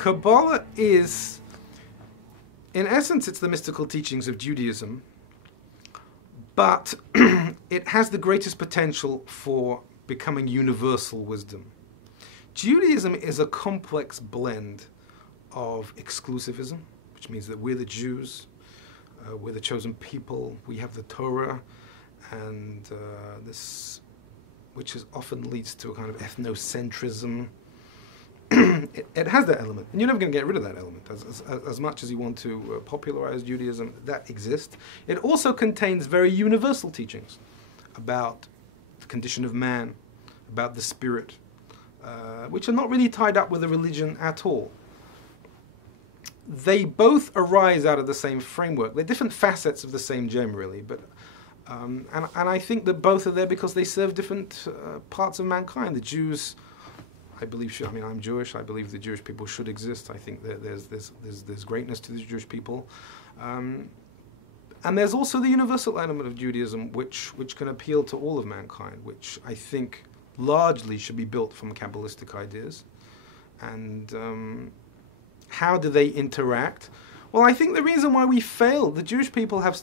Kabbalah is, in essence, it's the mystical teachings of Judaism, but it has the greatest potential for becoming universal wisdom. Judaism is a complex blend of exclusivism, which means that we're the Jews, we're the chosen people, we have the Torah, and this, which often leads to a kind of ethnocentrism. It has that element, and you're never going to get rid of that element. As much as you want to popularize Judaism, that exists. It also contains very universal teachings about the condition of man, about the spirit, which are not really tied up with a religion at all. They both arise out of the same framework. They're different facets of the same gem, really, but and I think that both are there because they serve different parts of mankind. The Jews, I believe, I mean, I'm Jewish. I believe the Jewish people should exist. I think that there's greatness to the Jewish people, and there's also the universal element of Judaism, which can appeal to all of mankind, which I think largely should be built from Kabbalistic ideas. And how do they interact? Well, I think the reason why we failed, the Jewish people have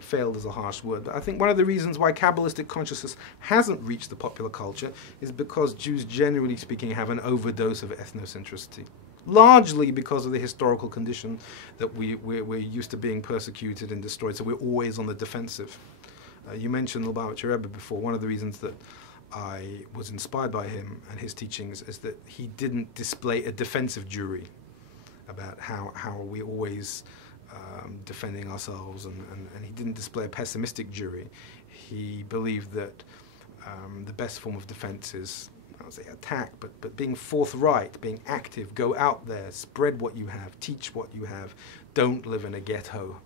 failed is a harsh word, but I think one of the reasons why Kabbalistic consciousness hasn't reached the popular culture is because Jews, generally speaking, have an overdose of ethnocentricity. Largely because of the historical condition that we're used to being persecuted and destroyed, so we're always on the defensive. You mentioned Lubavitcher Rebbe before. One of the reasons that I was inspired by him and his teachings is that he didn't display a defensive Jewry about how are we always defending ourselves, and he didn't display a pessimistic Jewry. He believed that the best form of defense is, I would say, attack, but being forthright, being active, go out there, spread what you have, teach what you have, don't live in a ghetto.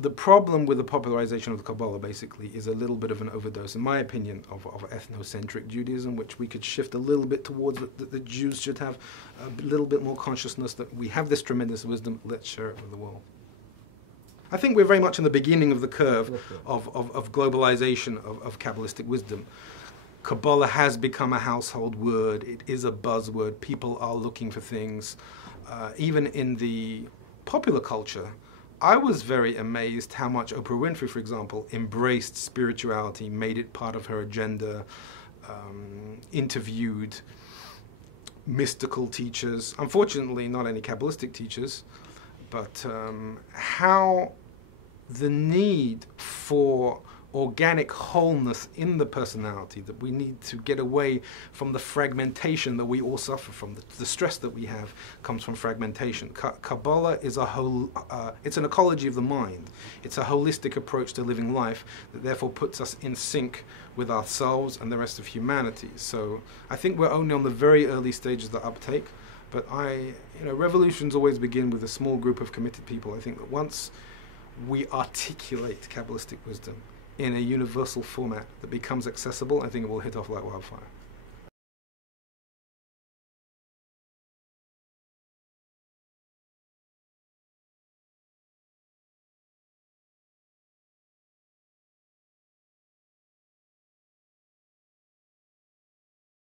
The problem with the popularization of the Kabbalah, basically, is a little bit of an overdose, in my opinion, of ethnocentric Judaism, which we could shift a little bit towards, that the Jews should have a little bit more consciousness that we have this tremendous wisdom, let's share it with the world. I think we're very much in the beginning of the curve of globalization of Kabbalistic wisdom. Kabbalah has become a household word. It is a buzzword. People are looking for things. Even in the popular culture, I was very amazed how much Oprah Winfrey, for example, embraced spirituality, made it part of her agenda, interviewed mystical teachers, unfortunately not any Kabbalistic teachers, but how the need for organic wholeness in the personality, that we need to get away from the fragmentation that we all suffer from. The stress that we have comes from fragmentation. Kabbalah is it's an ecology of the mind. It's a holistic approach to living life that therefore puts us in sync with ourselves and the rest of humanity. So I think we're only on the very early stages of the uptake, but revolutions always begin with a small group of committed people. I think that once we articulate Kabbalistic wisdom in a universal format that becomes accessible, I think it will hit off like wildfire.